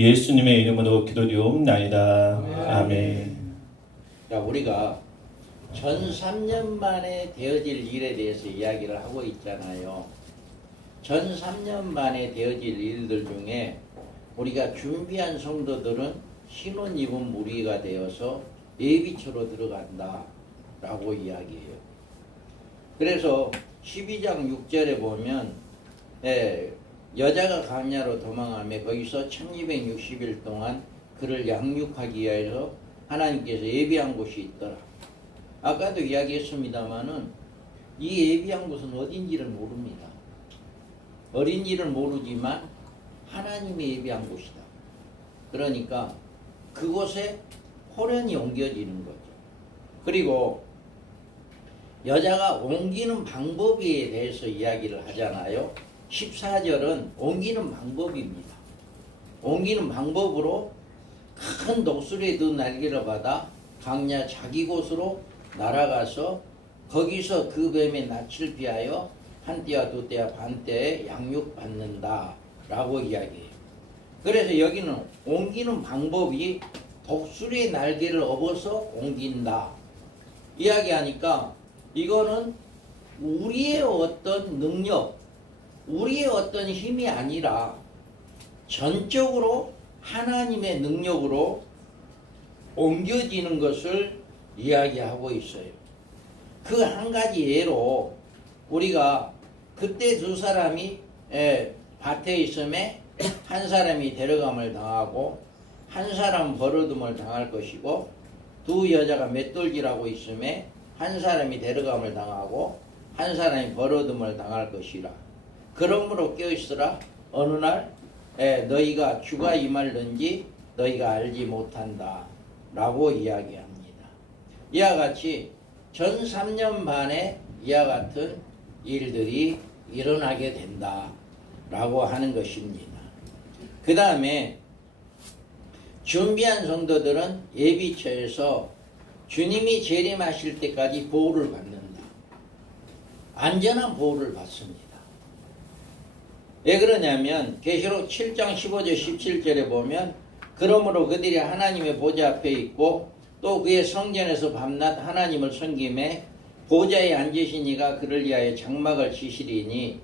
예수님의 이름으로 기도드리옵나이다. 아멘. 자, 우리가 전 3년 만에 되어질 일에 대해서 이야기를 하고 있잖아요. 전 3년 만에 되어질 일들 중에 우리가 준비한 성도들은 신혼 입은 무리가 되어서 예비처로 들어간다 라고 이야기해요. 그래서 12장 6절에 보면 여자가 광야로 도망하며 거기서 1260일 동안 그를 양육하기 위하여 하나님께서 예비한 곳이 있더라. 아까도 이야기했습니다마는 이 예비한 곳은 어딘지를 모릅니다. 어딘지를 모르지만 하나님이 예비한 곳이다. 그러니까 그곳에 호련이 옮겨지는 거죠. 그리고 여자가 옮기는 방법에 대해서 이야기를 하잖아요. 14절은 옮기는 방법입니다. 옮기는 방법으로 큰 독수리의 두 날개를 받아 광야 자기 곳으로 날아가서 거기서 그 뱀의 낯을 피하여 한 띠와 두 띠와 반 띠에 양육받는다 라고 이야기해요. 그래서 여기는 옮기는 방법이 독수리의 날개를 업어서 옮긴다 이야기하니까 이거는 우리의 어떤 능력, 우리의 어떤 힘이 아니라 전적으로 하나님의 능력으로 옮겨지는 것을 이야기하고 있어요. 그 한 가지 예로 우리가 그때 두 사람이 밭에 있음에 한 사람이 데려감을 당하고 한 사람은 버려둠을 당할 것이고 두 여자가 맷돌질하고 있음에 한 사람이 데려감을 당하고 한 사람이 버려둠을 당할 것이라. 그러므로 깨어있으라. 어느 날 너희가 주가 임할는지 너희가 알지 못한다 라고 이야기합니다. 이와 같이 전 3년 반에 이와 같은 일들이 일어나게 된다 라고 하는 것입니다. 그 다음에 준비한 성도들은 예비처에서 주님이 재림하실 때까지 보호를 받는다. 안전한 보호를 받습니다. 왜 그러냐면 계시록 7장 15절 17절에 보면 그러므로 그들이 하나님의 보좌 앞에 있고 또 그의 성전에서 밤낮 하나님을 섬김에 보좌에 앉으신 이가 그를 위하여 장막을 치시리니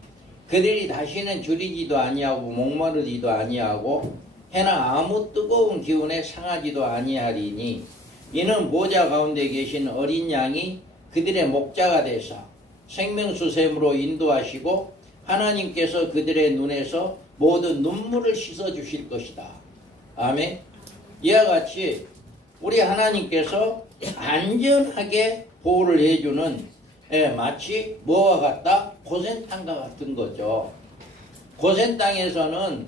그들이 다시는 줄이지도 아니하고 목마르지도 아니하고 해나 아무 뜨거운 기운에 상하지도 아니하리니 이는 보좌 가운데 계신 어린 양이 그들의 목자가 되사 생명수 샘으로 인도하시고 하나님께서 그들의 눈에서 모든 눈물을 씻어 주실 것이다. 아멘. 이와 같이 우리 하나님께서 안전하게 보호를 해주는 마치 뭐와 같다? 고센 땅과 같은 거죠. 고센 땅에서는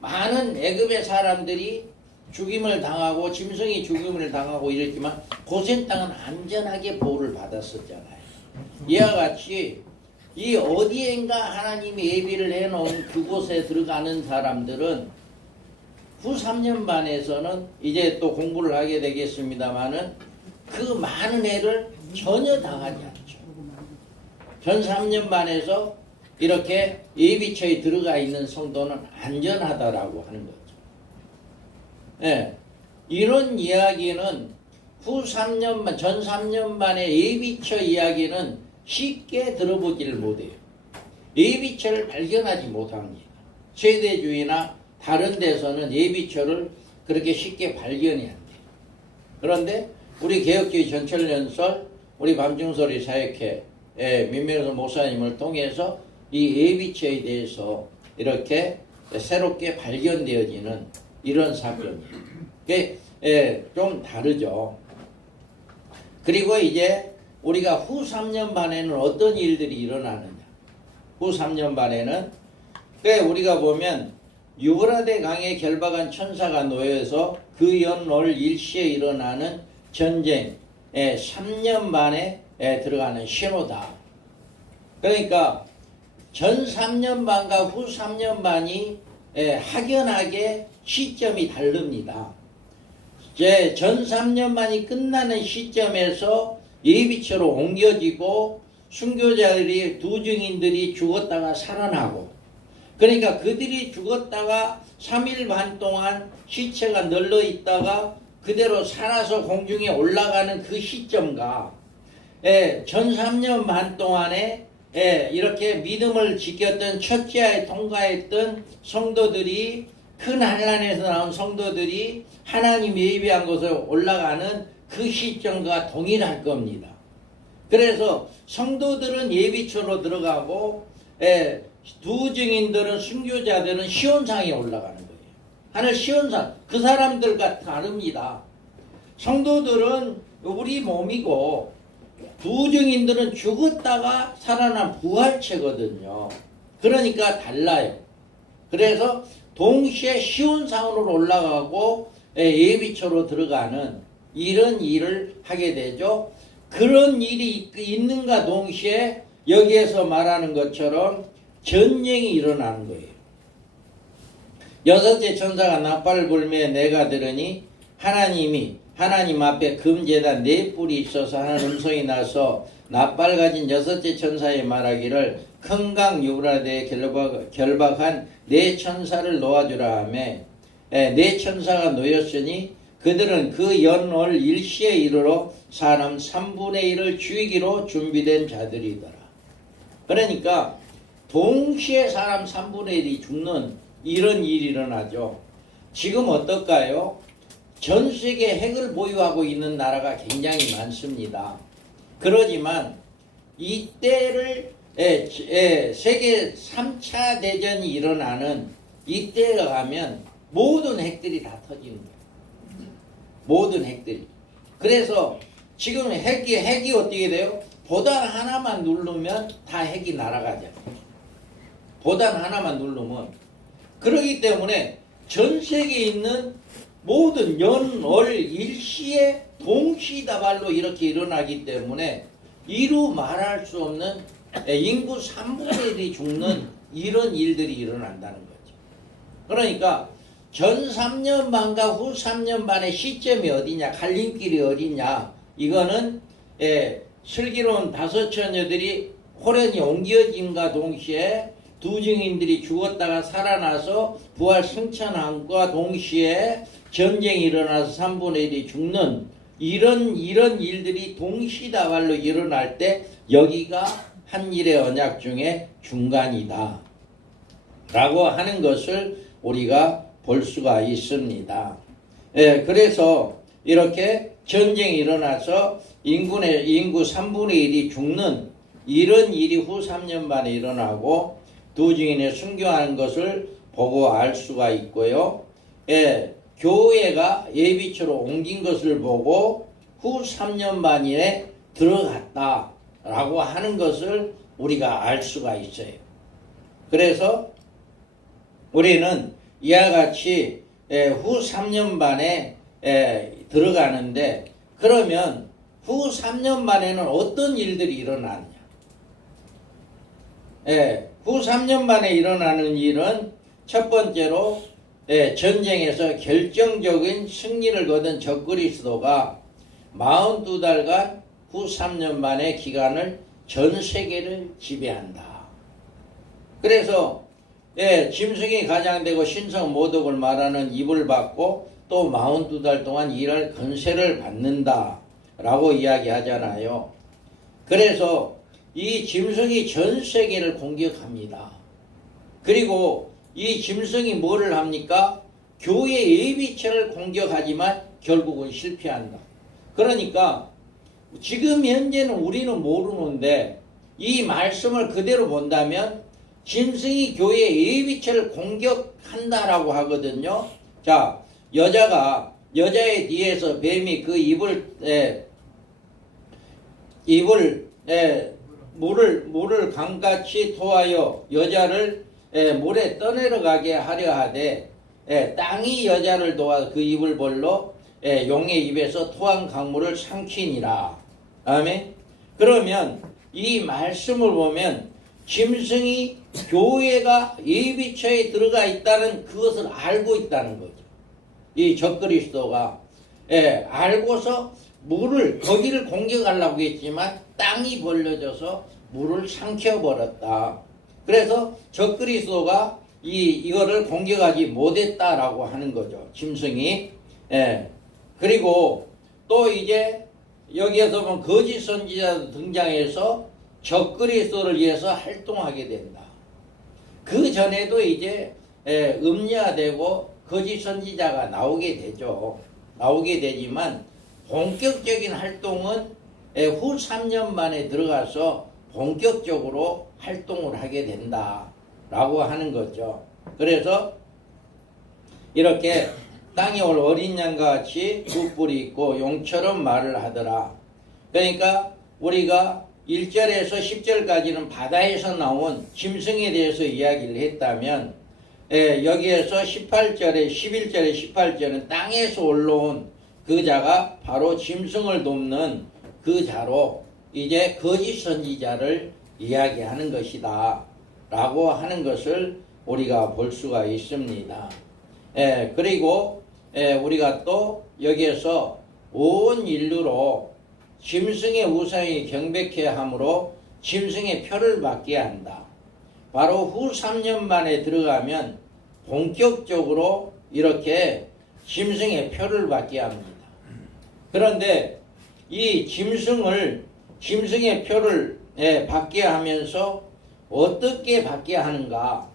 많은 애굽의 사람들이 죽임을 당하고 짐승이 죽임을 당하고 이랬지만 고센 땅은 안전하게 보호를 받았었잖아요. 이와 같이 이 어디엔가 하나님이 예비를 해놓은 그곳에 들어가는 사람들은 후 3년 반에서는 이제 또 공부를 하게 되겠습니다마는 그 많은 애를 전혀 당하지 않죠. 전 3년 반에서 이렇게 예비처에 들어가 있는 성도는 안전하다라고 하는 거죠. 이런 이야기는 후 3년 반, 전 3년 반의 예비처 이야기는 쉽게 들어보지를 못해요. 예비처를 발견하지 못합니다. 세대주의나 다른 데서는 예비처를 그렇게 쉽게 발견이 안 돼요. 그런데 우리 개혁주의 전철연설, 우리 밤중소리 사역회 민명수 목사님을 통해서 이 예비처에 대해서 이렇게 새롭게 발견되어지는 이런 사건이에요. 그게 좀 다르죠. 그리고 이제 우리가 후 3년 반에는 어떤 일들이 일어나느냐. 후 3년 반에는 우리가 보면 유브라데 강에 결박한 천사가 놓여서 그 연월 일시에 일어나는 전쟁 3년 만에 들어가는 신호다. 그러니까 전 3년 반과 후 3년 반이 확연하게 시점이 다릅니다. 전 3년 반이 끝나는 시점에서 예비처로 옮겨지고 순교자들이 두 증인들이 죽었다가 살아나고 그러니까 그들이 죽었다가 3일 반 동안 시체가 널려 있다가 그대로 살아서 공중에 올라가는 그 시점과 전 3년 반 동안에 이렇게 믿음을 지켰던 첫째에 통과했던 성도들이 큰 환난에서 나온 성도들이 하나님 예비한 곳에 올라가는 그 시점과 동일할 겁니다. 그래서 성도들은 예비처로 들어가고 두 증인들은 순교자들은 시온상에 올라가는 거예요. 하늘 시온상. 그 사람들과 다릅니다. 성도들은 우리 몸이고 두 증인들은 죽었다가 살아난 부활체거든요. 그러니까 달라요. 그래서 동시에 시온상으로 올라가고 예비처로 들어가는 이런 일을 하게 되죠. 그런 일이 있는가 동시에 여기에서 말하는 것처럼 전쟁이 일어나는 거예요. 여섯째 천사가 나팔을 불며 내가 들으니 하나님 앞에 금제단 네 뿔이 있어서 하는 음성이 나서 나팔 가진 여섯째 천사의 말하기를 큰 강 유브라데에 결박한 네 천사를 놓아주라 하며 네 천사가 놓였으니 그들은 그 연월 일시에 이르러 사람 3분의 1을 죽이기로 준비된 자들이더라. 그러니까 동시에 사람 3분의 1이 죽는 이런 일이 일어나죠. 지금 어떨까요? 전 세계 핵을 보유하고 있는 나라가 굉장히 많습니다. 그러지만 이때를 세계 3차 대전이 일어나는 이때가 가면 모든 핵들이 다 터지는 거예요. 모든 핵들이. 그래서 지금 핵이 어떻게 돼요? 보단 하나만 누르면 다 핵이 날아가잖아요. 보단 하나만 누르면. 그렇기 때문에 전 세계에 있는 모든 연월 일시에 동시다발로 이렇게 일어나기 때문에 이루 말할 수 없는 인구 3분의 1이 죽는 이런 일들이 일어난다는 거죠. 그러니까 전 3년 반과 후 3년 반의 시점이 어디냐, 갈림길이 어디냐, 이거는 슬기로운 다섯 처녀들이 호련히 옮겨짐과 동시에 두 증인들이 죽었다가 살아나서 부활 승천함과 동시에 전쟁이 일어나서 3분의 1이 죽는 이런 일들이 동시다발로 일어날 때 여기가 한일의 언약 중에 중간이다 라고 하는 것을 우리가 볼 수가 있습니다. 그래서 이렇게 전쟁이 일어나서 인구 3분의 1이 죽는 이런 일이 후 3년 만에 일어나고 두 증인의 순교하는 것을 보고 알 수가 있고요. 교회가 예비처로 옮긴 것을 보고 후 3년 만에 들어갔다라고 하는 것을 우리가 알 수가 있어요. 그래서 우리는 이와 같이 후 3년 반에 들어가는데 그러면 후 3년 반에는 어떤 일들이 일어나느냐? 후 3년 만에 일어나는 일은 첫 번째로 전쟁에서 결정적인 승리를 거둔 적그리스도가 42달간 후 3년 만의 기간을 전 세계를 지배한다. 그래서 짐승이 가장되고 신성 모독을 말하는 입을 받고 또 42달 동안 일할 권세를 받는다 라고 이야기하잖아요. 그래서 이 짐승이 전 세계를 공격합니다. 그리고 이 짐승이 뭐를 합니까? 교회 예비체를 공격하지만 결국은 실패한다. 그러니까 지금 현재는 우리는 모르는데 이 말씀을 그대로 본다면 짐승이 교회 예비체를 공격한다라고 하거든요. 자, 여자의 뒤에서 뱀이 그 물을 강같이 토하여 여자를 물에 떠내려가게 하려 하되 땅이 여자를 도와 그 입을 벌러 용의 입에서 토한 강물을 삼키니라. 아멘. 그러면 이 말씀을 보면 짐승이 교회가 예비처에 들어가 있다는 그것을 알고 있다는 거죠. 이 적그리스도가 알고서 거기를 공격하려고 했지만 땅이 벌려져서 물을 삼켜버렸다. 그래서 적그리스도가 이거를 공격하지 못했다라고 하는 거죠. 짐승이. 예. 그리고 또 이제 여기에서 보면 거짓 선지자도 등장해서 적그리스도를 위해서 활동하게 된다. 그 전에도 이제 음녀되고 거짓 선지자가 나오게 되죠. 나오게 되지만 본격적인 활동은 후 3년 만에 들어가서 본격적으로 활동을 하게 된다라고 하는 거죠. 그래서 이렇게 땅에 올 어린 양과 같이 두 뿔이 있고 용처럼 말을 하더라. 그러니까 우리가 1절에서 10절까지는 바다에서 나온 짐승에 대해서 이야기를 했다면 여기에서 18절에 11절에 18절은 땅에서 올라온 그 자가 바로 짐승을 돕는 그 자로 이제 거짓 선지자를 이야기하는 것이다 라고 하는 것을 우리가 볼 수가 있습니다. 그리고 우리가 또 여기에서 온 인류로 짐승의 우상이 경배케 하므로 짐승의 표를 받게 한다. 바로 후 3년 만에 들어가면 본격적으로 이렇게 짐승의 표를 받게 합니다. 그런데 이 짐승의 표를 받게 하면서 어떻게 받게 하는가?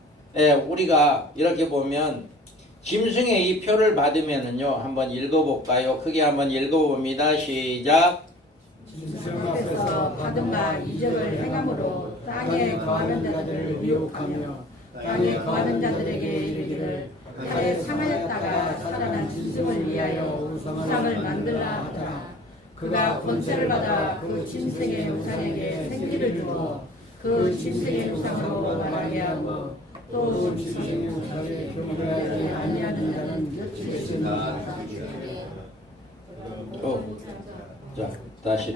우리가 이렇게 보면 짐승의 이 표를 받으면은요, 한번 읽어볼까요? 크게 한번 읽어봅니다. 시작. 짐승 앞에서 받은 바 이적을 행함으로 땅에 거하는 자들을 미혹하며 땅에 거하는 자들에게 이르기를 칼에 상하였다가 살아난 짐승을 위하여 우상을 만들라 하더라. 그가 권세를 받아 그 짐승의 우상에게 생기를 주어 그 짐승의 우상으로 말하게 하고 또 짐승의 우상에 경배하지 아니하는 자는 며칠 있으나 자, 다시.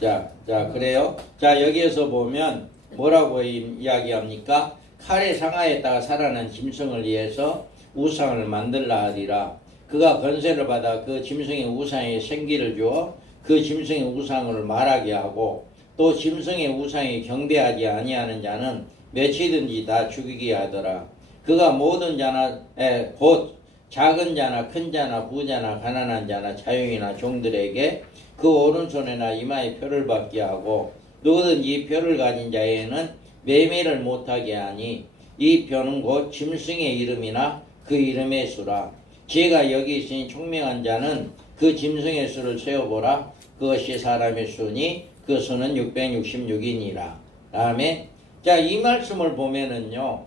자, 그래요. 자, 여기에서 보면 뭐라고 이야기합니까? 칼에 상하였다가 살아난 짐승을 위해서 우상을 만들라 하리라. 그가 권세를 받아 그 짐승의 우상에 생기를 주어 그 짐승의 우상을 말하게 하고 또 짐승의 우상에 경배하지 아니하는 자는 몇이든지 다 죽이게 하더라. 그가 모든 자나 곧 작은 자나 큰 자나 부자나 가난한 자나 자용이나 종들에게 그 오른손에나 이마에 표를 받게 하고 누구든지 이 표를 가진 자에는 매매를 못하게 하니 이 표는 곧 짐승의 이름이나 그 이름의 수라. 제가 여기 있으니 총명한 자는 그 짐승의 수를 세어보라. 그것이 사람의 수니 그 수는 666이니라. 다음에 자, 이 말씀을 보면은요,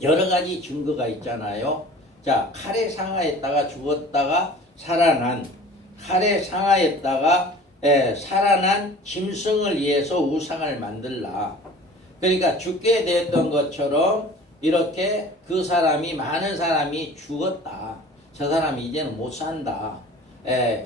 여러 가지 증거가 있잖아요. 자, 칼에 상하였다가 죽었다가 살아난, 칼에 상하였다가 살아난 짐승을 위해서 우상을 만들라. 그러니까 죽게 됐던 것처럼 이렇게 그 사람이, 많은 사람이 죽었다. 저 사람이 이제는 못 산다.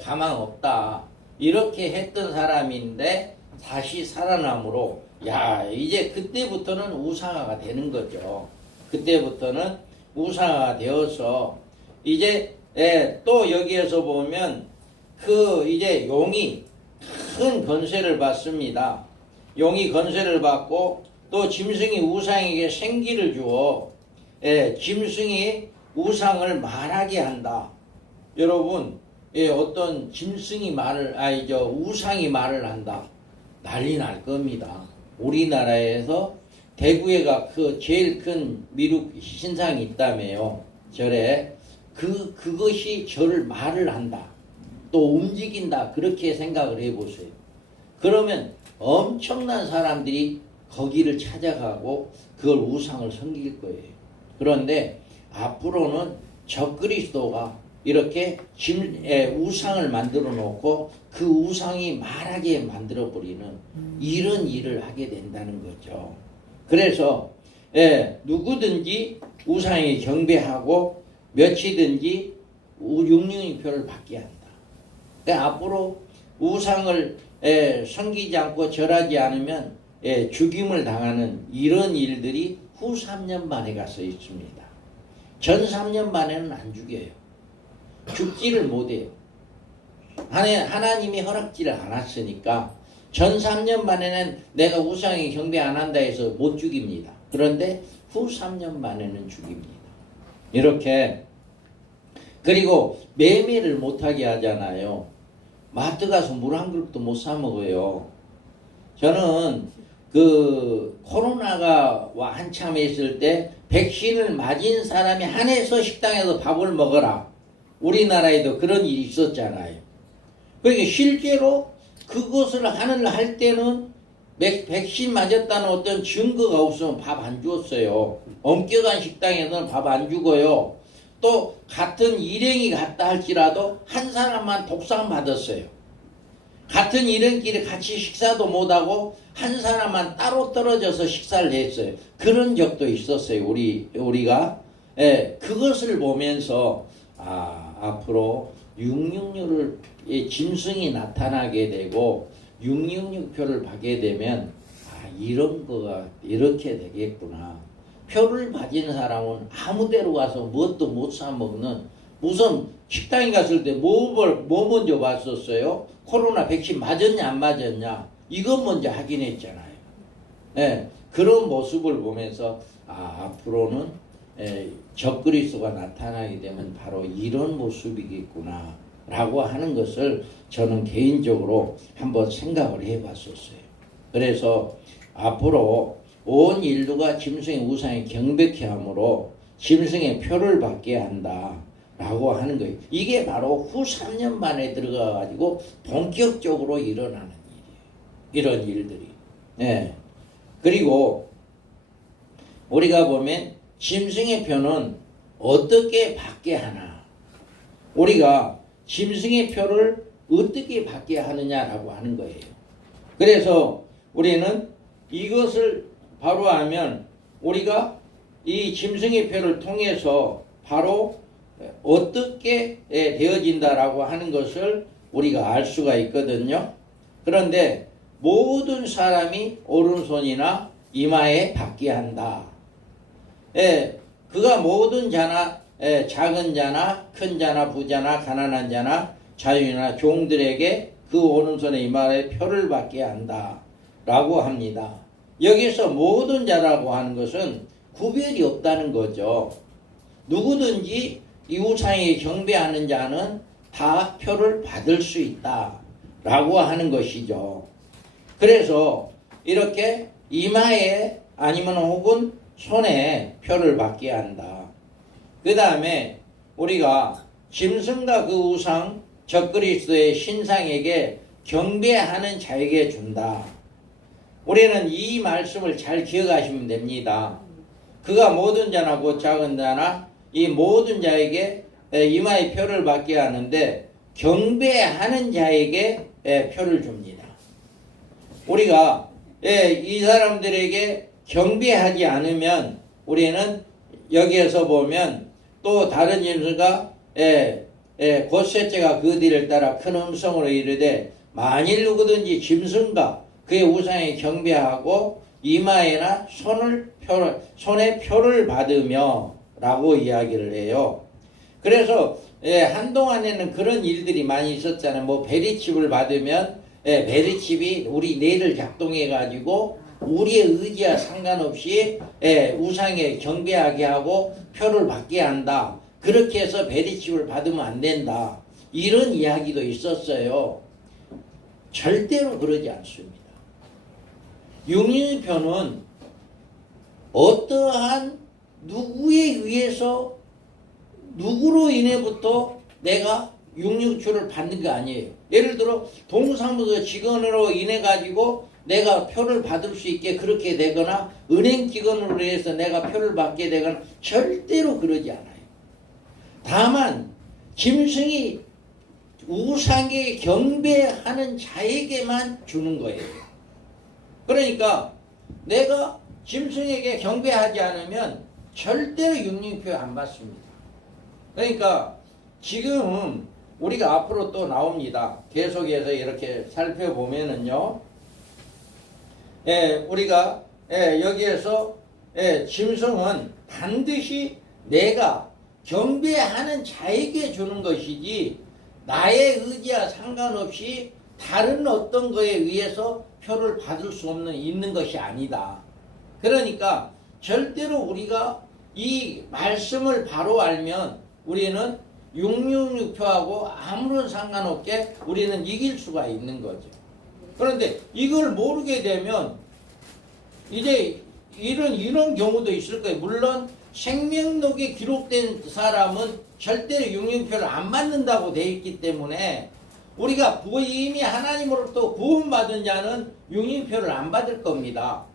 가망 없다. 이렇게 했던 사람인데 다시 살아남으로, 야, 이제 그때부터는 우상화가 되는 거죠. 그때부터는 우상화가 되어서 이제 또 여기에서 보면 그 이제 용이 큰 권세를 받습니다. 용이 권세를 받고 또 짐승이 우상에게 생기를 주어 짐승이 우상을 말하게 한다. 여러분, 어떤 짐승이 우상이 말을 한다. 난리 날 겁니다. 우리나라에서 대구에가 그 제일 큰 미륵 신상이 있다며요. 절에 그것이 저를 말을 한다. 또 움직인다. 그렇게 생각을 해보세요. 그러면 엄청난 사람들이 거기를 찾아가고 그걸 우상을 섬길 거예요. 그런데 앞으로는 적그리스도가 이렇게 우상을 만들어 놓고 그 우상이 말하게 만들어 버리는 이런 일을 하게 된다는 거죠. 그래서 누구든지 우상에 경배하고 몇이든지 육륜표를 받게 한다. 그러니까 앞으로 우상을 섬기지 않고 절하지 않으면 죽임을 당하는 이런 일들이 후 3년 만에 가서 있습니다. 전 3년 만에는 안 죽여요. 죽지를 못해요. 하나님이 허락지를 않았으니까 전 3년 만에는 내가 우상에 경배 안 한다 해서 못 죽입니다. 그런데 후 3년 만에는 죽입니다. 이렇게. 그리고 매매를 못하게 하잖아요. 마트 가서 물 한 그릇도 못 사 먹어요. 저는 그 코로나가 한참 있을 때 백신을 맞은 사람이 한해서 식당에서 밥을 먹어라. 우리나라에도 그런 일이 있었잖아요. 그러니까 실제로 그것을 할 때는 백신 맞았다는 어떤 증거가 없으면 밥 안 주었어요. 엄격한 식당에서는 밥 안 주고요. 또 같은 일행이 갔다 할지라도 한 사람만 독감 받았어요. 같은 일행끼리 같이 식사도 못하고 한 사람만 따로 떨어져서 식사를 했어요. 그런 적도 있었어요. 우리가. 예, 그것을 보면서 앞으로 666의 짐승이 나타나게 되고 666표를 받게 되면 이런 거가 이렇게 되겠구나. 표를 받은 사람은 아무 데로 가서 뭣도 못 사 먹는, 우선 식당에 갔을 때 뭐 먼저 봤었어요? 코로나 백신 맞았냐 안 맞았냐 이것 먼저 확인했잖아요. 예, 그런 모습을 보면서 앞으로는 적그리스도가 나타나게 되면 바로 이런 모습이겠구나 라고 하는 것을 저는 개인적으로 한번 생각을 해봤었어요. 그래서 앞으로 온 인류가 짐승의 우상에 경배케 함으로 짐승의 표를 받게 한다 라고 하는 거예요. 이게 바로 후 3년 만에 들어가 가지고 본격적으로 일어나는 일이에요. 이런 일들이. 예. 그리고 우리가 보면 짐승의 표는 어떻게 받게 하나, 우리가 짐승의 표를 어떻게 받게 하느냐라고 하는 거예요. 그래서 우리는 이것을 바로 하면 우리가 이 짐승의 표를 통해서 바로 어떻게 되어진다라고 하는 것을 우리가 알 수가 있거든요. 그런데 모든 사람이 오른손이나 이마에 받게 한다. 그가 모든 자나 작은 자나 큰 자나 부자나 가난한 자나 자유인이나 종들에게 그 오른손에 이마에 표를 받게 한다 라고 합니다. 여기서 모든 자라고 하는 것은 구별이 없다는 거죠. 누구든지 이 우상에 경배하는 자는 다 표를 받을 수 있다 라고 하는 것이죠. 그래서 이렇게 이마에 아니면 혹은 손에 표를 받게 한다. 그 다음에 우리가 짐승과 그 우상 적그리스도의 신상에게 경배하는 자에게 준다. 우리는 이 말씀을 잘 기억하시면 됩니다. 그가 모든 자나 곧 작은 자나 이 모든 자에게 이마에 표를 받게 하는데 경배하는 자에게 표를 줍니다. 우리가 이 사람들에게 경배하지 않으면 우리는 여기에서 보면 또 다른 짐승과 곧셋째가 그 뒤를 따라 큰 음성으로 이르되 만일 누구든지 짐승과 그의 우상에 경배하고 이마에나 손에 표를 받으며 라고 이야기를 해요. 그래서 한동안에는 그런 일들이 많이 있었잖아요. 뭐 베리칩을 받으면 베리칩이 우리 뇌를 작동해 가지고 우리의 의지와 상관없이 우상에 경배하게 하고 표를 받게 한다. 그렇게 해서 베리칩을 받으면 안 된다. 이런 이야기도 있었어요. 절대로 그러지 않습니다. 육륜표는 어떠한 누구에 의해서 누구로 인해부터 내가 육륜표를 받는 게 아니에요. 예를 들어 동사무소 직원으로 인해 가지고 내가 표를 받을 수 있게 그렇게 되거나 은행 직원으로 해서 내가 표를 받게 되거나 절대로 그러지 않아요. 다만 짐승이 우상에 경배하는 자에게만 주는 거예요. 그러니까 내가 짐승에게 경배하지 않으면 절대로 육륜표 안 받습니다. 그러니까 지금 우리가 앞으로 또 나옵니다. 계속해서 이렇게 살펴보면은요. 우리가 여기에서 짐승은 반드시 내가 경배하는 자에게 주는 것이지 나의 의지와 상관없이 다른 어떤 거에 의해서 표를 받을 수 있는 것이 아니다. 그러니까 절대로 우리가 이 말씀을 바로 알면 우리는 666표하고 아무런 상관없게 우리는 이길 수가 있는 거죠. 그런데 이걸 모르게 되면 이제 이런 경우도 있을 거예요. 물론 생명록에 기록된 사람은 절대로 666표를 안 받는다고 돼 있기 때문에 우리가 이미 하나님으로부터 구원받은 자는 666표를 안 받을 겁니다.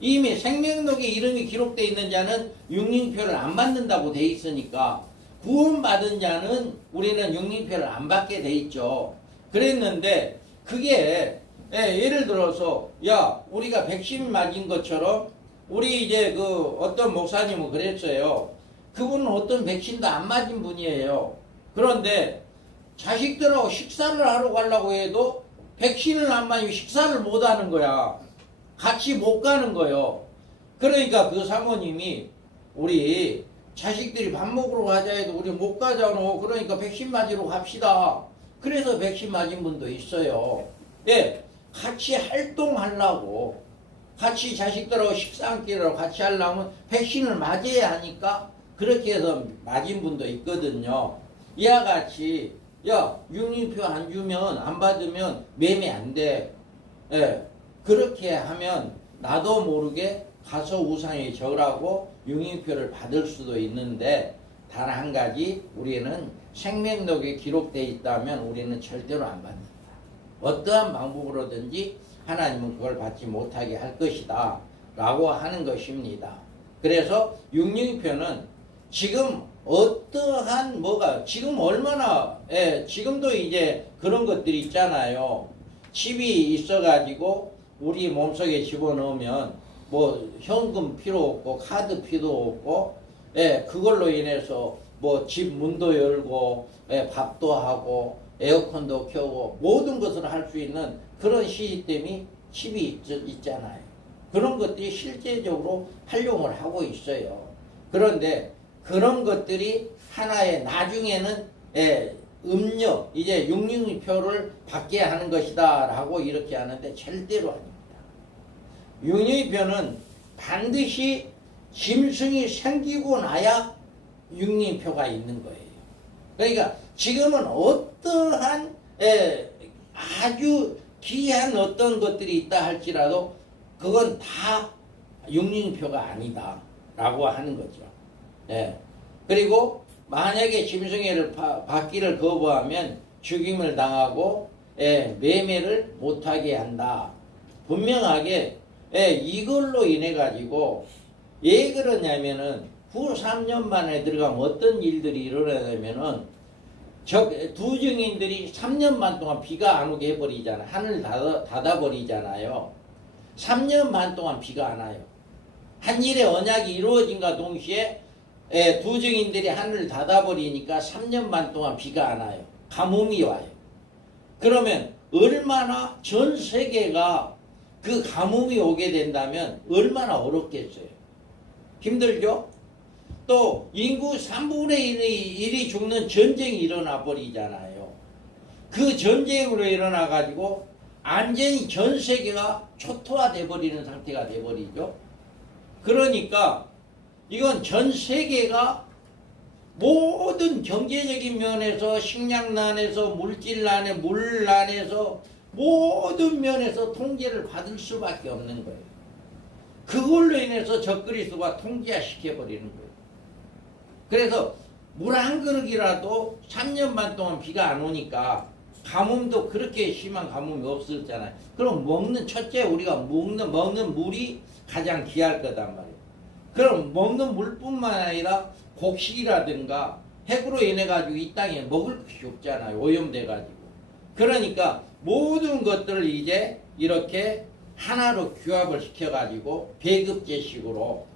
이미 생명록에 이름이 기록되어 있는 자는 666표를 안 받는다고 돼 있으니까 구원받은 자는 우리는 666표를 안 받게 돼 있죠. 그랬는데 그게 예를 들어서 우리가 백신 맞은 것처럼 우리 이제 그 어떤 목사님은 그랬어요. 그분은 어떤 백신도 안 맞은 분이에요. 그런데 자식들하고 식사를 하러 가려고 해도 백신을 안 맞으면 식사를 못 하는 거야. 같이 못 가는 거예요. 그러니까 그 사모님이 우리 자식들이 밥 먹으러 가자 해도 우리 못 가잖아. 그러니까 백신 맞으러 갑시다. 그래서 백신 맞은 분도 있어요. 예, 같이 활동하려고, 같이 자식들하고 식사 한 끼를 같이 하려면 백신을 맞아야 하니까 그렇게 해서 맞은 분도 있거든요. 이와 같이 666표 안 주면, 안 받으면 매매 안 돼. 예, 그렇게 하면 나도 모르게 가서 우상에 절하고 666표를 받을 수도 있는데, 단 한 가지, 우리는 생명록에 기록되어 있다면 우리는 절대로 안 받는다. 어떠한 방법으로든지 하나님은 그걸 받지 못하게 할 것이다 라고 하는 것입니다. 그래서 666표는 지금 어떠한 지금 얼마나 지금도 이제 그런 것들이 있잖아요. 칩이 있어가지고 우리 몸속에 집어넣으면 뭐 현금 필요 없고 카드 필요 없고 그걸로 인해서 뭐 집 문도 열고 밥도 하고 에어컨도 켜고 모든 것을 할 수 있는 그런 시스템이 칩이 있잖아요. 그런 것들이 실제적으로 활용을 하고 있어요. 그런데 그런 것들이 하나의 나중에는 음력 이제 666표를 받게 하는 것이다 라고 이렇게 하는데 절대로 아닙니다. 666표는 반드시 짐승이 생기고 나야 666표가 있는 거예요. 그러니까 지금은 어떠한 아주 귀한 어떤 것들이 있다 할지라도 그건 다 666표가 아니다 라고 하는 거죠. 그리고 만약에 짐승회를 받기를 거부하면 죽임을 당하고 매매를 못하게 한다. 분명하게 이걸로 인해 가지고 왜 그러냐면은 후 3년 만에 들어가면 어떤 일들이 일어나냐면은 두 증인들이 3년 반 동안 비가 안 오게 해버리잖아요. 하늘 닫아버리잖아요. 3년 반 동안 비가 안 와요. 한 일의 언약이 이루어진과 동시에 두 증인들이 하늘을 닫아버리니까 3년 반 동안 비가 안 와요. 가뭄이 와요. 그러면 얼마나 전 세계가 그 가뭄이 오게 된다면 얼마나 어렵겠어요. 힘들죠? 또 인구 3분의 1이 죽는 전쟁이 일어나 버리잖아요. 그 전쟁으로 일어나 가지고 완전히 전 세계가 초토화돼 버리는 상태가 돼 버리죠. 그러니까 이건 전 세계가 모든 경제적인 면에서 식량난에서 물질난에 물난에서 모든 면에서 통제를 받을 수밖에 없는 거예요. 그걸로 인해서 적그리스도가 통제시켜버리는 거예요. 그래서 물 한 그릇이라도 3년 반 동안 비가 안 오니까 가뭄도 그렇게 심한 가뭄이 없었잖아요. 그럼 첫째 우리가 먹는 물이 가장 귀할 거단 말이에요. 그럼 먹는 물뿐만 아니라 곡식이라든가 핵으로 인해 가지고 이 땅에 먹을 것이 없잖아요. 오염돼 가지고. 그러니까 모든 것들을 이제 이렇게 하나로 규합을 시켜 가지고 배급제식으로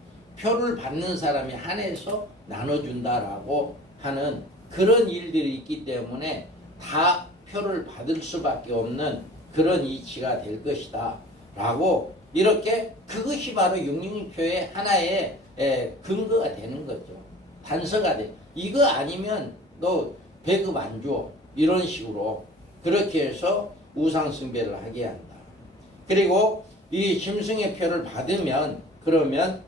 표를 받는 사람이 한해서 나눠준다라고 하는 그런 일들이 있기 때문에 다 표를 받을 수밖에 없는 그런 이치가 될 것이다 라고 이렇게 그것이 바로 666표의 하나의 근거가 되는 거죠. 단서가 돼. 이거 아니면 너 배급 안 줘. 이런 식으로 그렇게 해서 우상숭배를 하게 한다. 그리고 이 짐승의 표를 받으면 그러면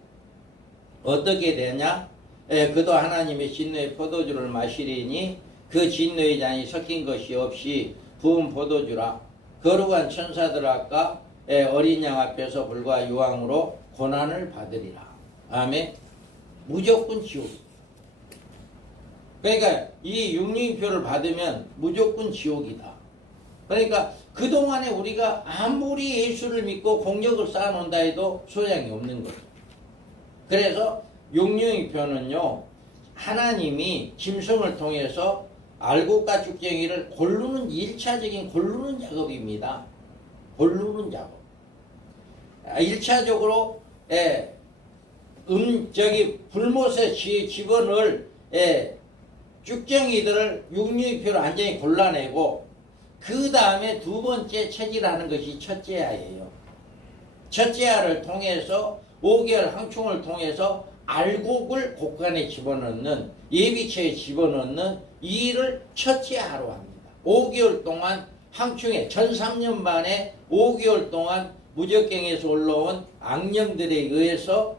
어떻게 되냐? 그도 하나님의 진노의 포도주를 마시리니 그 진노의 잔이 섞인 것이 없이 부은 포도주라. 거룩한 천사들 아까 어린 양 앞에서 불과 유황으로 고난을 받으리라. 아멘. 무조건 지옥. 그러니까 이 육류표를 받으면 무조건 지옥이다. 그러니까 그동안에 우리가 아무리 예수를 믿고 공력을 쌓아놓는다 해도 소양이 없는 거죠. 그래서 육류표는요, 하나님이 짐승을 통해서 알곡과 죽쟁이를 고르는 1차적인 고르는 작업입니다. 고르는 작업. 1차적으로 불못에 집어넣을 죽쟁이들을 육류표로 완전히 골라내고 그 다음에 두 번째 체질하는 것이 첫째 아예요. 첫째 아를 통해서 5개월 항충을 통해서 알곡을 곡간에 집어넣는 예비체에 집어넣는 이 일을 첫째 아로 합니다. 5개월 동안 항충에 1003년 만에 5개월 동안 무적경에서 올라온 악령들에 의해서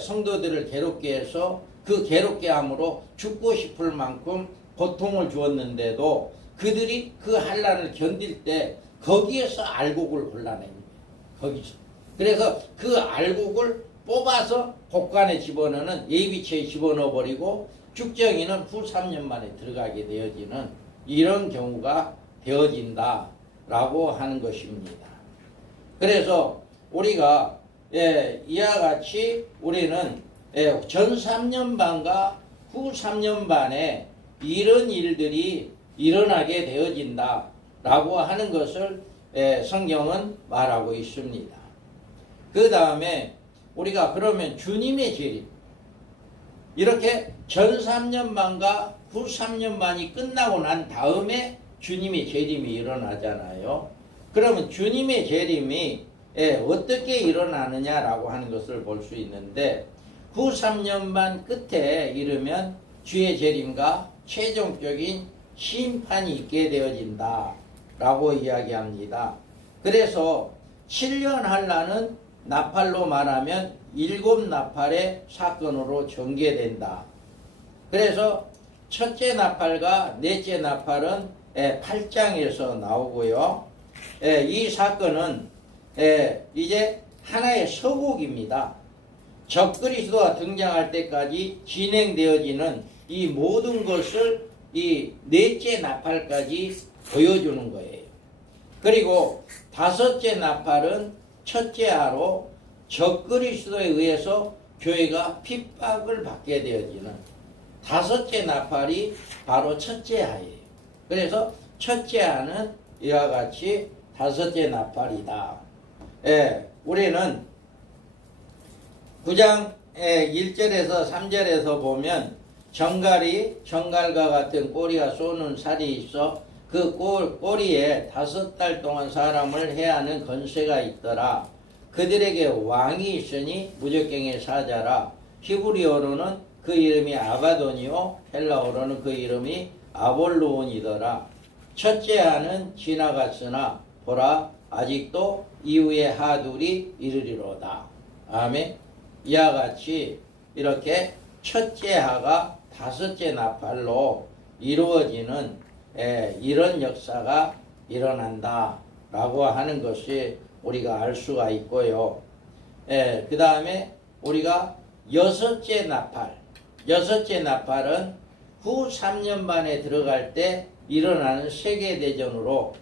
성도들을 괴롭게 해서 그 괴롭게 함으로 죽고 싶을 만큼 고통을 주었는데도 그들이 그 환난을 견딜 때 거기에서 알곡을 골라냅니다. 거기서. 그래서 그 알곡을 뽑아서 곡간에 집어넣는 예비체에 집어넣어버리고 죽정이는 후 3년 만에 들어가게 되어지는 이런 경우가 되어진다라고 하는 것입니다. 그래서 우리가 이와 같이 우리는 전 3년 반과 후 3년 반에 이런 일들이 일어나게 되어진다라고 하는 것을 성경은 말하고 있습니다. 그 다음에 우리가 그러면 주님의 재림, 이렇게 전 3년 반과 후 3년 반이 끝나고 난 다음에 주님의 재림이 일어나잖아요. 그러면 주님의 재림이 어떻게 일어나느냐라고 하는 것을 볼 수 있는데, 후 3년 반 끝에 이르면 주의 재림과 최종적인 심판이 있게 되어진다라고 이야기합니다. 그래서 7년 환난은 나팔로 말하면 7 나팔의 사건으로 전개된다. 그래서 첫째 나팔과 넷째 나팔은 8장에서 나오고요. 이 사건은 이제 하나의 서곡입니다. 적그리스도가 등장할 때까지 진행되어지는 이 모든 것을 이 넷째 나팔까지 보여주는 거예요. 그리고 다섯째 나팔은 첫째 하로 적그리스도에 의해서 교회가 핍박을 받게 되어지는 다섯째 나팔이 바로 첫째 하예요. 그래서 첫째 하는 이와 같이 다섯째 나팔이다. 우리는 9장 1절에서 3절에서 보면 정갈과 같은 꼬리가 쏘는 살이 있어 그 꼬리에 5달 동안 사람을 해하는 건세가 있더라. 그들에게 왕이 있으니 무적경의 사자라. 히브리어로는 그 이름이 아바돈이요 헬라어로는 그 이름이 아볼로온이더라. 첫째 하는 지나갔으나 보라 아직도 이후의 하둘이 이르리로다. 아멘. 이와 같이 이렇게 첫째 하가 다섯째 나팔로 이루어지는 이런 역사가 일어난다 라고 하는 것이 우리가 알 수가 있고요. 그 다음에 우리가 여섯째 나팔은 후 3년 만에 들어갈 때 일어나는 세계대전으로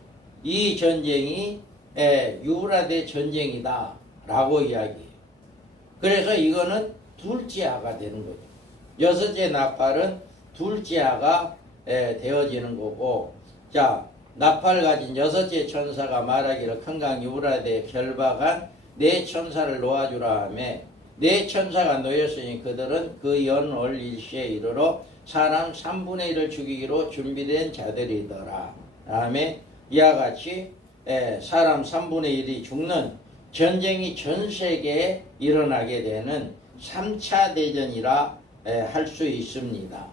이 전쟁이 유브라데 전쟁이다 라고 이야기해요. 그래서 이거는 둘째 하가 되는 거죠. 여섯째 나팔은 둘째 하가 되어지는 거고, 자, 나팔 가진 여섯째 천사가 말하기를 큰 강 유브라데에 결박한 네 천사를 놓아주라 하며, 네 천사가 놓였으니 그들은 그 연월 일시에 이르러 사람 3분의 1을 죽이기로 준비된 자들이더라. 다음에 이와 같이 사람 3분의 1이 죽는 전쟁이 전 세계에 일어나게 되는 3차 대전이라 할 수 있습니다.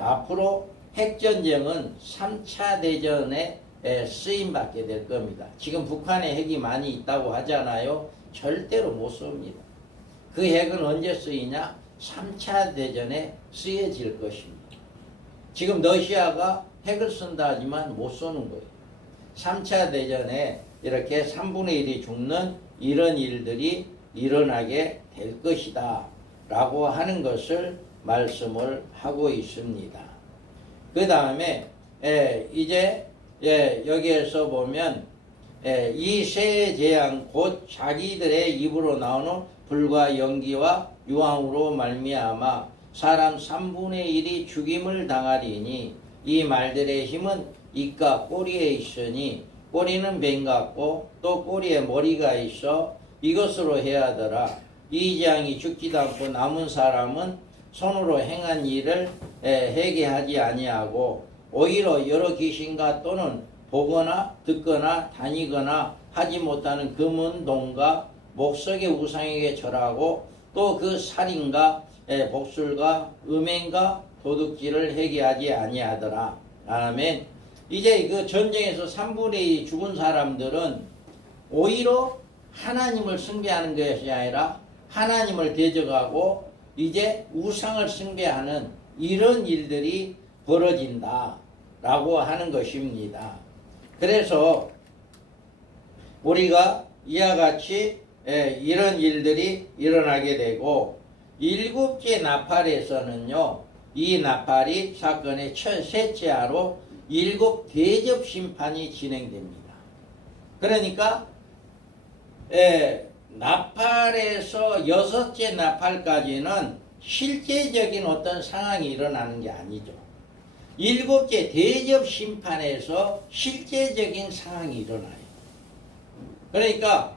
앞으로 핵전쟁은 3차 대전에 쓰임받게 될 겁니다. 지금 북한에 핵이 많이 있다고 하잖아요. 절대로 못 씁니다. 그 핵은 언제 쓰이냐? 3차 대전에 쓰여질 것입니다. 지금 러시아가 핵을 쓴다 하지만 못 쏘는 거예요. 3차 대전에 이렇게 3분의 1이 죽는 이런 일들이 일어나게 될 것이다 라고 하는 것을 말씀을 하고 있습니다. 그 다음에 이제 여기에서 보면 이 세 재앙 곧 자기들의 입으로 나오는 불과 연기와 유황으로 말미암아 사람 3분의 1이 죽임을 당하리니 이 말들의 힘은 입과 꼬리에 있으니 꼬리는 뱀 같고 또 꼬리에 머리가 있어 이것으로 해야더라. 이 재앙이 죽지도 않고 남은 사람은 손으로 행한 일을 회개하지 아니하고 오히려 여러 귀신과 또는 보거나 듣거나 다니거나 하지 못하는 금은동과 목석의 우상에게 절하고 또 그 살인과 복술과 음행과 도둑질을 회개하지 아니하더라. 아멘. 이제 그 전쟁에서 3분의 2 죽은 사람들은 오히려 하나님을 숭배하는 것이 아니라 하나님을 대적하고 이제 우상을 숭배하는 이런 일들이 벌어진다 라고 하는 것입니다. 그래서 우리가 이와 같이 이런 일들이 일어나게 되고, 7째 나팔에서는요, 이 나팔이 사건의 셋째 하로 7 대접 심판이 진행됩니다. 그러니까 나팔에서 6째 나팔까지는 실제적인 어떤 상황이 일어나는 게 아니죠. 7째 대접 심판에서 실제적인 상황이 일어나요. 그러니까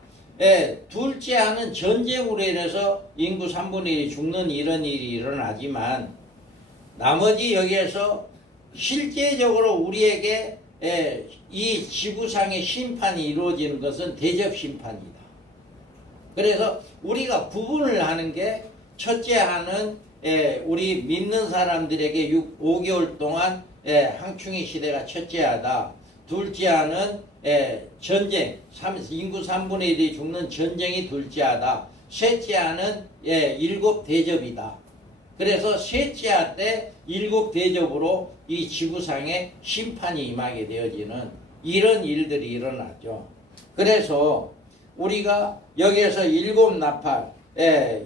둘째 하는 전쟁으로 인해서 인구 3분의 1이 죽는 이런 일이 일어나지만 나머지 여기에서 실제적으로 우리에게 이 지구상의 심판이 이루어지는 것은 대접 심판이다. 그래서 우리가 구분을 하는 게 첫째 하는 우리 믿는 사람들에게 5개월 동안 항충의 시대가 첫째 하다. 둘째 하는 전쟁, 인구 3분의 1이 죽는 전쟁이 둘째 하다. 셋째 하는 7 대접이다. 그래서 셋째 할 때 7 대접으로 이 지구상에 심판이 임하게 되어지는 이런 일들이 일어나죠. 그래서 우리가 여기에서 7 나팔,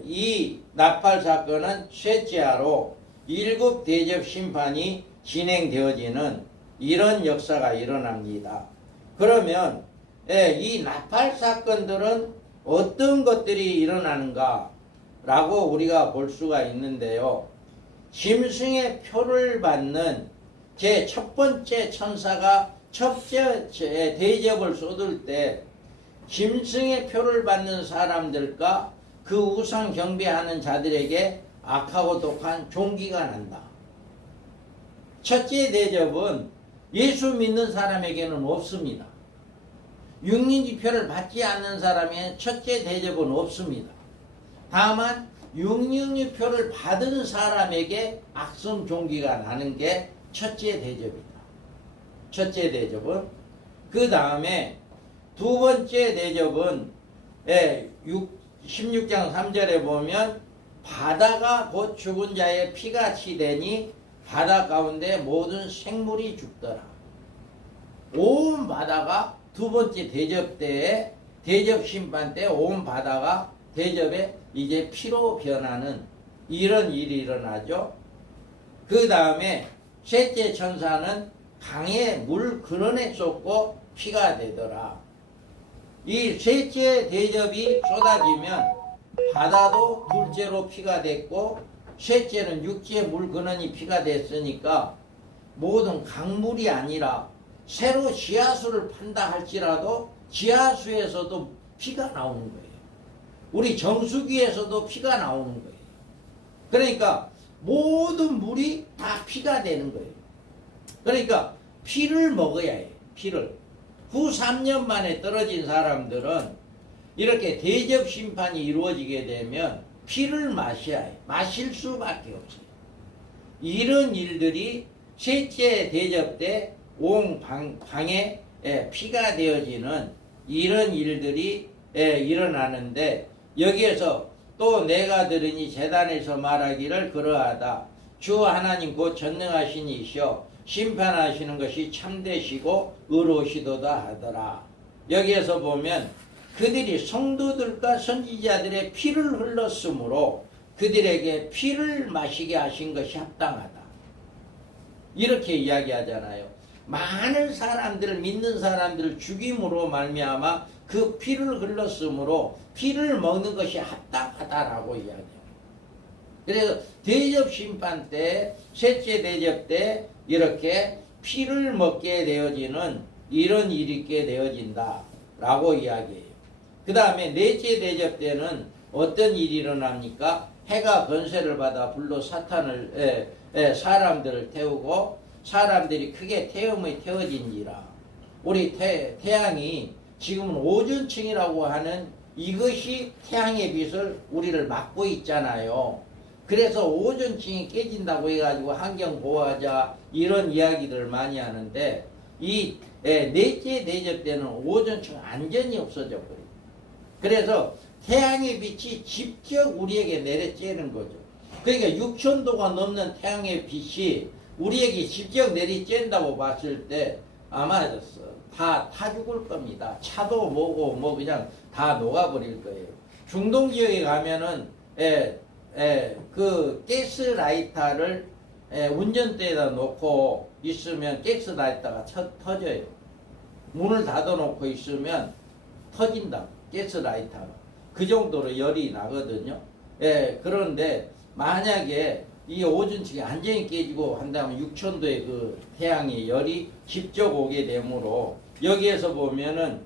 이 나팔 사건은 셋째 하로 7 대접 심판이 진행되어지는 이런 역사가 일어납니다. 그러면 이 나팔 사건들은 어떤 것들이 일어나는가 라고 우리가 볼 수가 있는데요. 짐승의 표를 받는 제 첫 번째 천사가 첫째 대접을 쏟을 때 짐승의 표를 받는 사람들과 그 우상 경배하는 자들에게 악하고 독한 종기가 난다. 첫째 대접은 예수 믿는 사람에게는 없습니다. 육린지표를 받지 않는 사람에게는 첫째 대접은 없습니다. 다만 육린지표를 받은 사람에게 악성 종기가 나는 게 첫째 대접이다. 첫째 대접은. 그 다음에 두 번째 대접은 16장 3절에 보면 바다가 곧 죽은 자의 피같이 되니 바다 가운데 모든 생물이 죽더라. 온 바다가 두 번째 대접 때에 대접 심판 때 온 바다가 대접에 이제 피로 변하는 이런 일이 일어나죠. 그 다음에 셋째 천사는 강에 물 근원에 쏟고 피가 되더라. 이 셋째 대접이 쏟아지면 바다도 둘째로 피가 됐고 셋째는 육지의 물 근원이 피가 됐으니까 모든 강물이 아니라 새로 지하수를 판다 할지라도 지하수에서도 피가 나오는 거예요. 우리 정수기에서도 피가 나오는 거예요. 그러니까 모든 물이 다 피가 되는 거예요. 그러니까 피를 먹어야 해요. 피를. 후 3년 만에 떨어진 사람들은 이렇게 대접 심판이 이루어지게 되면 피를 마셔야 해요. 마실 수밖에 없어요. 이런 일들이 셋째 대접 때 온 방에 피가 되어지는 이런 일들이 일어나는데 여기에서 또 내가 들으니 제단에서 말하기를 그러하다. 주 하나님 곧 전능하신 이시여 심판하시는 것이 참되시고 의로우시도다 하더라. 여기에서 보면 그들이 성도들과 선지자들의 피를 흘렀으므로 그들에게 피를 마시게 하신 것이 합당하다. 이렇게 이야기하잖아요. 많은 사람들을, 믿는 사람들을 죽임으로 말미암아 그 피를 흘렀으므로 피를 먹는 것이 합당하다라고 이야기해요. 그래서 대접 심판 때, 셋째 대접 때 이렇게 피를 먹게 되어지는 이런 일이 있게 되어진다 라고 이야기해요. 그 다음에 넷째 대접 때는 어떤 일이 일어납니까? 해가 권세를 받아 불로 사탄을 사람들을 태우고 사람들이 크게 태워진지라. 우리 태양이 지금은 오존층이라고 하는 이것이 태양의 빛을 우리를 막고 있잖아요. 그래서 오존층이 깨진다고 해가지고 환경 보호하자 이런 이야기를 많이 하는데 이 넷째 대접 때는 오존층 완전히 없어져 버려요. 그래서 태양의 빛이 직접 우리에게 내려쬐는 거죠. 그러니까 6000도가 넘는 태양의 빛이 우리에게 직접 내리쬐는다고 봤을 때 아마 다 타 죽을 겁니다. 차도 뭐고 뭐 그냥 다 녹아버릴 거예요. 중동 지역에 가면은 그 가스 라이터를 운전대에다 놓고 있으면 가스 라이터가 터져요. 문을 닫아 놓고 있으면 터진다. 가스 라이터가. 그 정도로 열이 나거든요. 그런데 만약에 이 오존층이 완전히 깨지고 한다면 6000도의 그 태양의 열이 직접 오게 되므로 여기에서 보면은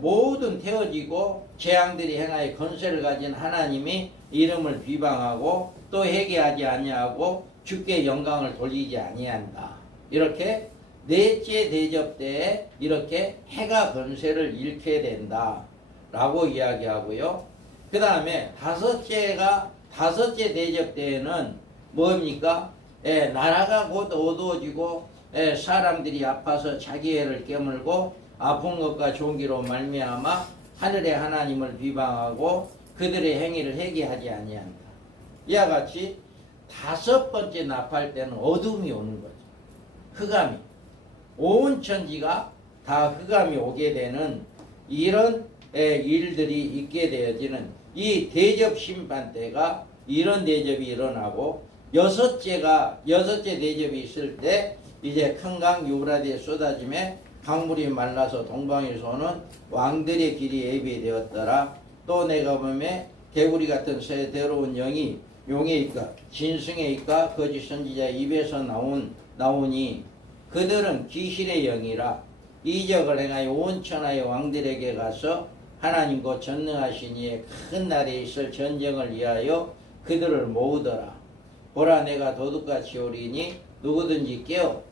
모든 태워지고 재앙들이 행하여 권세를 가진 하나님이 이름을 비방하고 또 회개하지 아니하고 주께 영광을 돌리지 아니한다. 이렇게 넷째 대접 때에 이렇게 해가 권세를 잃게 된다 라고 이야기하고요. 그 다음에 다섯째 대접 때에는 뭡니까? 나라가 곧 어두워지고 사람들이 아파서 자기 애를 깨물고 아픈 것과 종기로 말미암아 하늘의 하나님을 비방하고 그들의 행위를 회개하지 아니한다. 이와 같이 다섯 번째 나팔 때는 어둠이 오는 거죠. 흑암이. 온 천지가 다 흑암이 오게 되는 이런 일들이 있게 되어지는 이 대접 심판 때가 이런 대접이 일어나고 여섯째 대접이 있을 때 이제 큰 강 유브라디에 쏟아짐에 강물이 말라서 동방에서 오는 왕들의 길이 예비되었더라. 또 내가 보면 개구리 같은 새 더러운 영이 용에 있까 진승에 있까 거짓 선지자 입에서 나오니 그들은 귀신의 영이라. 이적을 행하여 온 천하의 왕들에게 가서 하나님 곧 전능하신 이의 큰 날에 있을 전쟁을 위하여 그들을 모으더라. 보라 내가 도둑같이 오리니 누구든지 깨어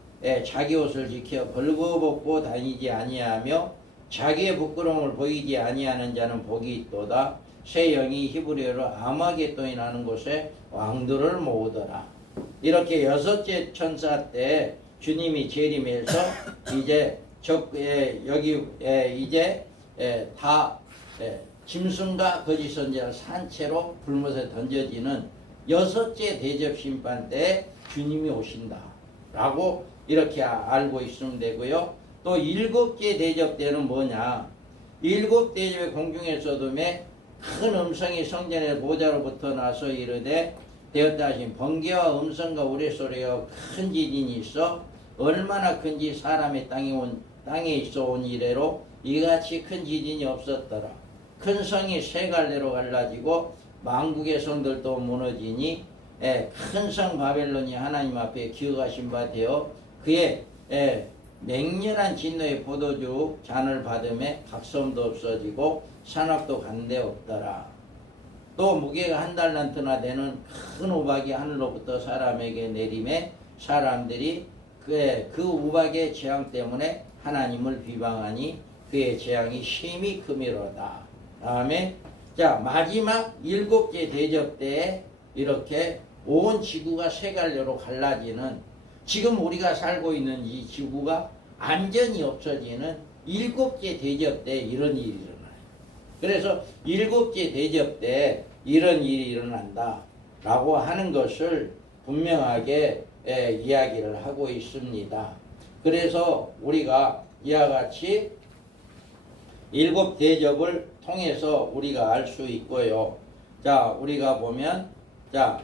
자기 옷을 지켜 벌거벗고 다니지 아니하며 자기의 부끄러움을 보이지 아니하는 자는 복이 있도다. 새 영이 히브리어로 아마겟돈이라는 곳에 왕들을 모으더라. 이렇게 여섯째 천사 때 주님이 재림해서 이제 이제 다 짐승과 거짓 선지자를 산채로 불못에 던져지는 여섯째 대접 심판 때 주님이 오신다 라고 이렇게 알고 있으면 되고요. 또 일곱째 대접 때는 뭐냐? 일곱 대접의 공중의 소돔에 큰 음성이 성전의 보좌로부터 나서 이르되 되었다 하신 번개와 음성과 우레소리와 큰 지진이 있어 얼마나 큰지 사람의 땅에 있어 온 이래로 이같이 큰 지진이 없었더라. 큰 성이 세 갈래로 갈라지고 만국의 성들도 무너지니 큰 성 바벨론이 하나님 앞에 기어가신 바 되어 그의 맹렬한 진노의 포도주 잔을 받음에 각섬도 없어지고 산악도 간데 없더라. 또 무게가 한 달란트나 되는 큰 우박이 하늘로부터 사람에게 내림에 사람들이 그 우박의 재앙 때문에 하나님을 비방하니 그의 재앙이 심히 크미로다. 다음에 자 마지막 일곱째 대접 때에 이렇게 온 지구가 세 갈래로 갈라지는 지금 우리가 살고 있는 이 지구가 완전히 없어지는 일곱째 대접 때 이런 일이 일어나요. 그래서 일곱째 대접 때 이런 일이 일어난다 라고 하는 것을 분명하게 이야기를 하고 있습니다. 그래서 우리가 이와 같이 일곱 대접을 통해서 우리가 알 수 있고요. 자, 우리가 보면 자,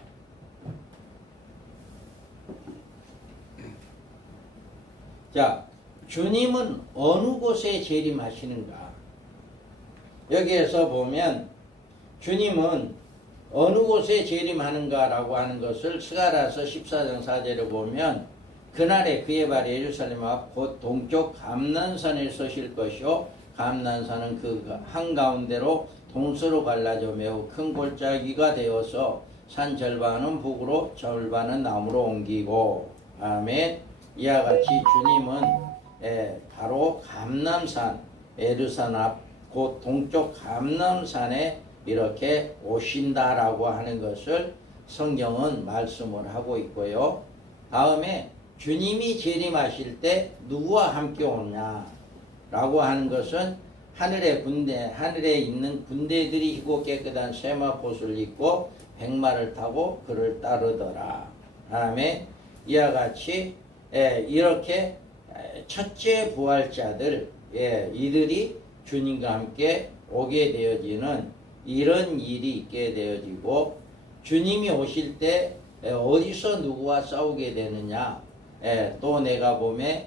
주님은 어느 곳에 재림하시는가? 여기에서 보면 주님은 어느 곳에 재림하는가라고 하는 것을 스가랴서 14장 4절에 보면 그날에 그의 발 예루살렘 앞 곧 동쪽 감난산에 서실 것이요 감난산은 그 한가운데로 동서로 갈라져 매우 큰 골짜기가 되어서 산 절반은 북으로 절반은 남으로 옮기고 아멘. 이와 같이 주님은 바로 감람산 에르산 앞 곧 동쪽 감람산에 이렇게 오신다라고 하는 것을 성경은 말씀을 하고 있고요. 다음에 주님이 재림하실 때 누구와 함께 오냐라고 하는 것은 하늘에 있는 군대들이 희고 깨끗한 세마포를 입고 백마를 타고 그를 따르더라. 다음에 이와 같이 이렇게 첫째 부활자들 이들이 주님과 함께 오게 되어지는 이런 일이 있게 되어지고 주님이 오실 때 어디서 누구와 싸우게 되느냐 또 내가 보면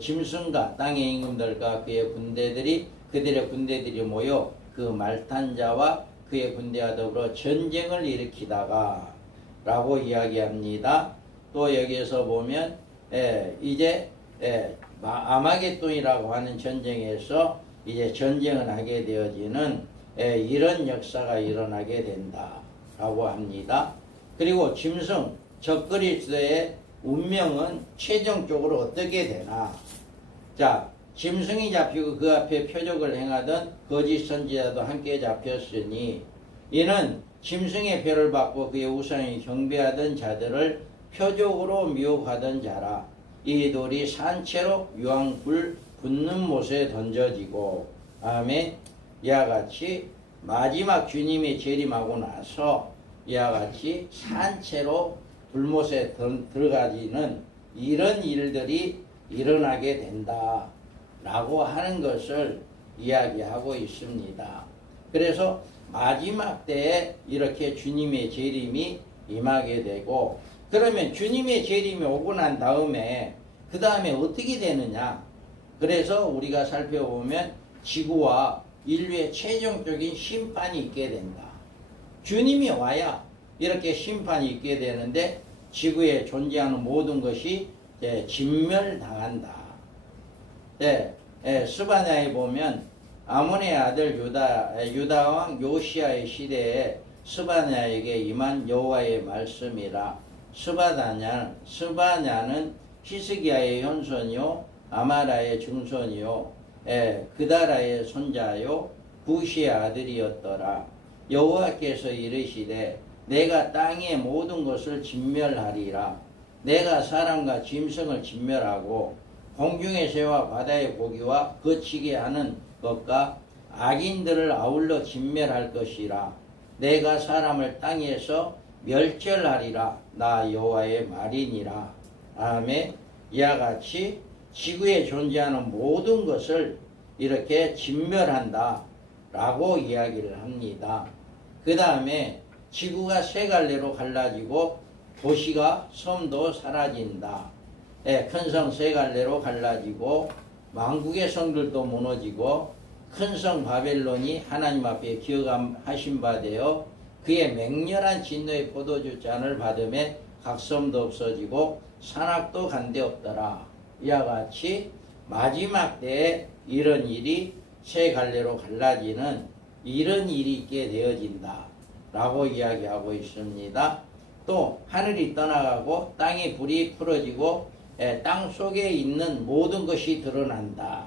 짐승과 땅의 임금들과 그들의 군대들이 모여 그 말탄 자와 그의 군대와 더불어 전쟁을 일으키다가 라고 이야기합니다. 또 여기에서 보면 이제 아마겟돈이라고 하는 전쟁에서 이제 전쟁을 하게 되어지는 이런 역사가 일어나게 된다라고 합니다. 그리고 짐승 적그리스도의 운명은 최종적으로 어떻게 되나? 자, 짐승이 잡히고 그 앞에 표적을 행하던 거짓 선지자도 함께 잡혔으니 이는 짐승의 표를 받고 그의 우상에 경배하던 자들을 표적으로 미혹하던 자라. 이 돌이 산채로 유황불 붙는 못에 던져지고 아멘. 이와 같이 마지막 주님이 재림하고 나서 이와 같이 산채로 불못에 들어가지는 이런 일들이 일어나게 된다 라고 하는 것을 이야기하고 있습니다. 그래서 마지막 때에 이렇게 주님의 재림이 임하게 되고 그러면 주님의 재림이 오고 난 다음에 그 다음에 어떻게 되느냐? 그래서 우리가 살펴보면 지구와 인류의 최종적인 심판이 있게 된다. 주님이 와야 이렇게 심판이 있게 되는데 지구에 존재하는 모든 것이 진멸당한다. 스바냐에 보면 아몬의 아들 유다왕 요시아의 시대에 스바냐에게 임한 여호와의 말씀이라. 스바냐는 히스기야의 현손이요 아마라의 증손이요 그다라의 손자요 부시의 아들이었더라. 여호와께서 이르시되 내가 땅의 모든 것을 진멸하리라. 내가 사람과 짐승을 진멸하고 공중의 새와 바다의 고기와 거치게 하는 것과 악인들을 아울러 진멸할 것이라. 내가 사람을 땅에서 멸절하리라. 나 여호와의 말이니라. 아멘. 이와 같이 지구에 존재하는 모든 것을 이렇게 진멸한다 라고 이야기를 합니다. 그 다음에 지구가 세 갈래로 갈라지고 도시가 섬도 사라진다. 큰 성 세 갈래로 갈라지고 왕국의 성들도 무너지고 큰 성 바벨론이 하나님 앞에 기억하신 바 되어 그의 맹렬한 진노의 포도주 잔을 받음에 각 섬도 없어지고 산악도 간데 없더라. 이와 같이 마지막 때에 이런 일이 세 갈래로 갈라지는 이런 일이 있게 되어진다 라고 이야기하고 있습니다. 또 하늘이 떠나가고 땅에 불이 풀어지고 땅 속에 있는 모든 것이 드러난다.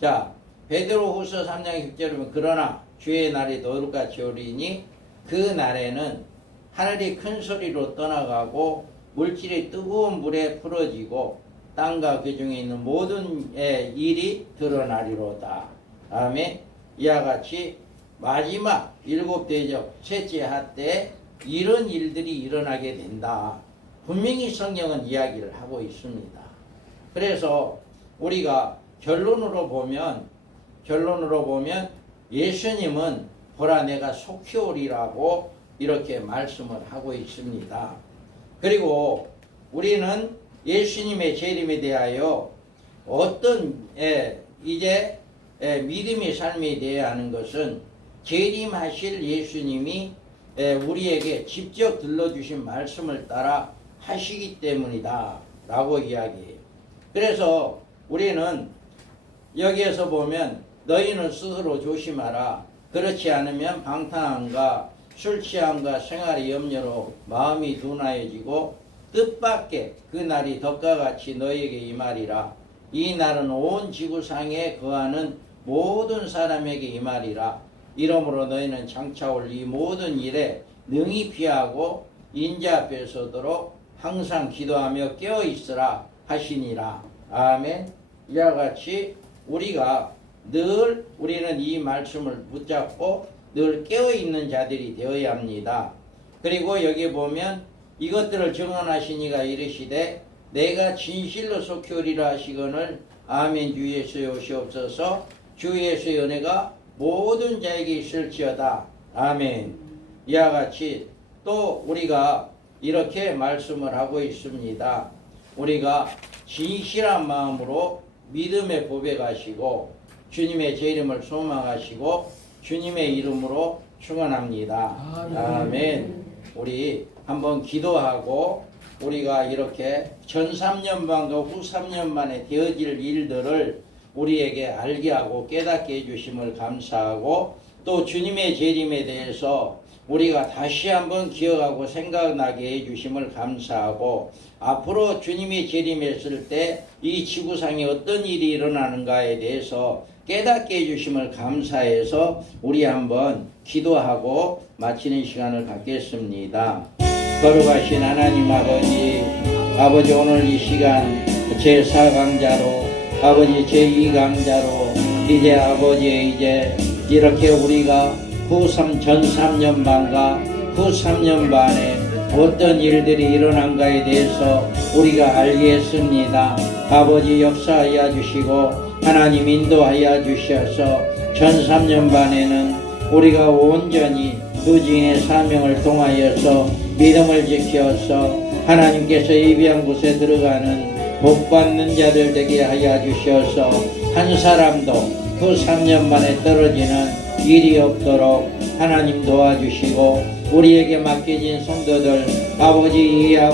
자, 베드로후서 3장 10절에 보면 그러나 주의 날이 너울같이 오리니 그 날에는 하늘이 큰 소리로 떠나가고 물질이 뜨거운 물에 풀어지고 땅과 그 중에 있는 모든 일이 드러나리로다. 다음에 이와 같이 마지막 일곱 대적 셋째 하때 이런 일들이 일어나게 된다. 분명히 성경은 이야기를 하고 있습니다. 그래서 우리가 결론으로 보면 예수님은 보라 내가 속히 오리라고 이렇게 말씀을 하고 있습니다. 그리고 우리는 예수님의 재림에 대하여 어떤 이제 믿음의 삶이 되어야 하는 것은 재림하실 예수님이 우리에게 직접 들려주신 말씀을 따라 하시기 때문이다 라고 이야기해요. 그래서 우리는 여기에서 보면 너희는 스스로 조심하라. 그렇지 않으면 방탕함과 술 취함과 생활의 염려로 마음이 둔하여지고 뜻밖의 그 날이 덕과 같이 너희에게 임하리라. 이 날은 온 지구상에 거하는 모든 사람에게 임하리라. 이러므로 너희는 장차 올 이 모든 일에 능히 피하고 인자 앞에 서도록 항상 기도하며 깨어 있으라 하시니라. 아멘. 이와 같이 우리는 이 말씀을 붙잡고 늘 깨어 있는 자들이 되어야 합니다. 그리고 여기 보면 이것들을 증언하시니가 이르시되 내가 진실로 속히 오리라 하시거늘 아멘. 주 예수의 오시옵소서. 주 예수의 은혜가 모든 자에게 있을지어다. 아멘. 이와 같이 또 우리가 이렇게 말씀을 하고 있습니다. 우리가 진실한 마음으로 믿음에 고백하시고 주님의 재림을 소망하시고 주님의 이름으로 축원합니다. 아멘. 우리 한번 기도하고 우리가 이렇게 전 3년반과 후 3년반에 되어질 일들을 우리에게 알게 하고 깨닫게 해주심을 감사하고 또 주님의 재림에 대해서 우리가 다시 한번 기억하고 생각나게 해주심을 감사하고 앞으로 주님이 재림했을 때 이 지구상에 어떤 일이 일어나는가에 대해서 깨닫게 해주심을 감사해서 우리 한번 기도하고 마치는 시간을 갖겠습니다. 거룩하신 하나님 아버지 오늘 이 시간 제4강자로 아버지 제2강자로 이제 아버지 이제 이렇게 우리가 전 3년 반과 후 3년 반에 어떤 일들이 일어난가에 대해서 우리가 알겠습니다. 아버지 역사하여 주시고 하나님 인도하여 주셔서 전 3년 반에는 우리가 온전히 그 주인의 사명을 통하여서 믿음을 지켜서 하나님께서 예비한 곳에 들어가는 복받는 자들 되게 하여 주셔서 한 사람도 그 3년 만에 떨어지는 일이 없도록 하나님 도와주시고 우리에게 맡겨진 성도들 아버지여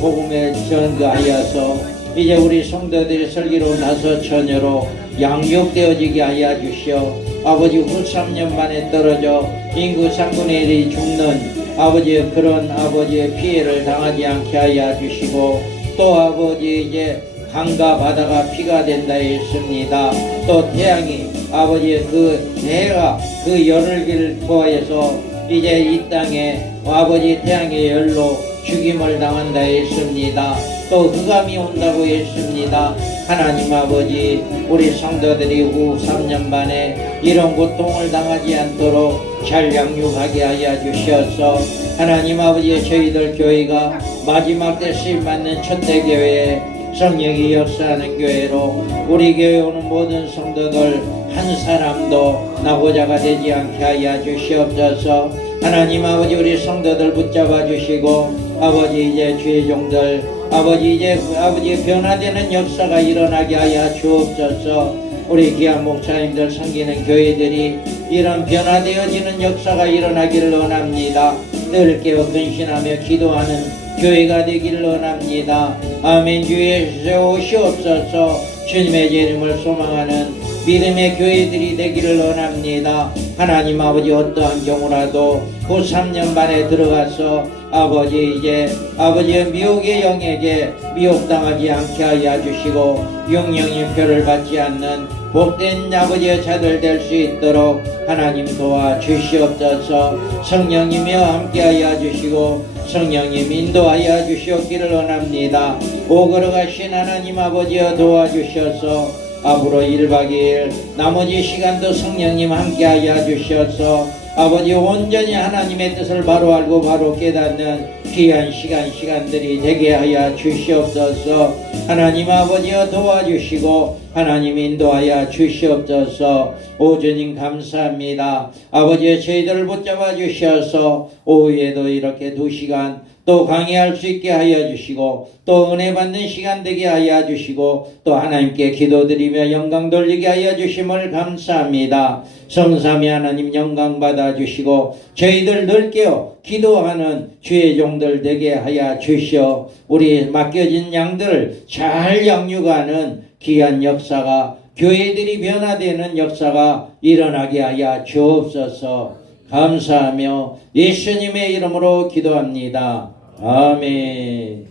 복음에 전가하여서 이제 우리 성도들이 슬기로운 5처녀로 양육되어지게 하여 주시오. 아버지 후 3년 만에 떨어져 인구 3분의 1이 죽는 아버지의 그런 아버지의 피해를 당하지 않게 하여 주시고 또 아버지 이제 강과 바다가 피가 된다 했습니다. 또 태양이 아버지의 그 해가 그 열을 기뻐해서 이제 이 땅에 아버지 태양의 열로 죽임을 당한다 했습니다. 또 흑암이 온다고 했습니다. 하나님 아버지 우리 성도들이 후 3년 만에 이런 고통을 당하지 않도록 잘 양육하게 하여 주셔서 하나님 아버지 저희들 교회가 마지막 때 쓰임받는 첫대교회 성령이 역사하는 교회로 우리 교회 오는 모든 성도들 한 사람도 나고자가 되지 않게 하여 주시옵소서. 하나님 아버지 우리 성도들 붙잡아 주시고 아버지 이제 주의 종들 아버지 이제 아버지 변화되는 역사가 일어나게 하여 주옵소서. 우리 귀한 목사님들 섬기는 교회들이 이런 변화되어지는 역사가 일어나기를 원합니다. 늘 깨어 근신하며 기도하는 교회가 되기를 원합니다. 아멘. 주 예수 오시옵소서. 주님의 재림을 소망하는 믿음의 교회들이 되기를 원합니다. 하나님 아버지 어떠한 경우라도 그 3년 만에 들어가서 아버지 이제 아버지의 미혹의 영에게 미혹당하지 않게 하여 주시고 영영의 표를 받지 않는 복된 아버지의 자들 될 수 있도록 하나님 도와주시옵소서. 성령님이여 함께하여 주시고 성령님 인도하여 주시옵기를 원합니다. 오거룩하신 하나님 아버지여 도와주셔서 앞으로 1박 2일 나머지 시간도 성령님 함께하여 주시옵소서. 아버지 온전히 하나님의 뜻을 바로 알고 바로 깨닫는 귀한 시간들이 되게 하여 주시옵소서. 하나님 아버지여 도와주시고 하나님 인도하여 주시옵소서. 오 주님 감사합니다. 아버지여 저희들을 붙잡아 주셔서 오후에도 이렇게 2시간 또 강의할 수 있게 하여 주시고 또 은혜 받는 시간 되게 하여 주시고 또 하나님께 기도드리며 영광 돌리게 하여 주심을 감사합니다. 성삼위 하나님 영광 받아 주시고 저희들 늘 깨어 기도하는 주의 종들 되게 하여 주시어 우리 맡겨진 양들을 잘 양육하는 귀한 역사가 교회들이 변화되는 역사가 일어나게 하여 주옵소서. 감사하며 예수님의 이름으로 기도합니다. 아멘.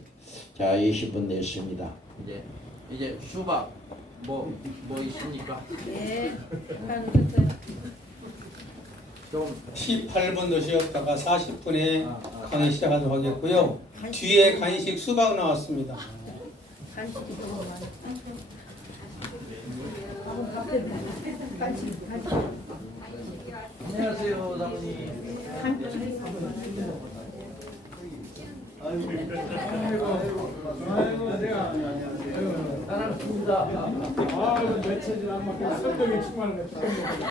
자, 20분 됐습니다. 이제 수박 뭐 있습니까? 네. 잠깐 웃었어요. 좀 18분 넣으셨다가 40분에 강의 시작하도록 하겠고요. 뒤에 간식 수박 나왔습니다. 간식이 너무 많아. 간식. 안녕하세요, 사모님. 아이고, 내가 사랑합니다. 며칠 안 맞게 설득이 충만을 했다.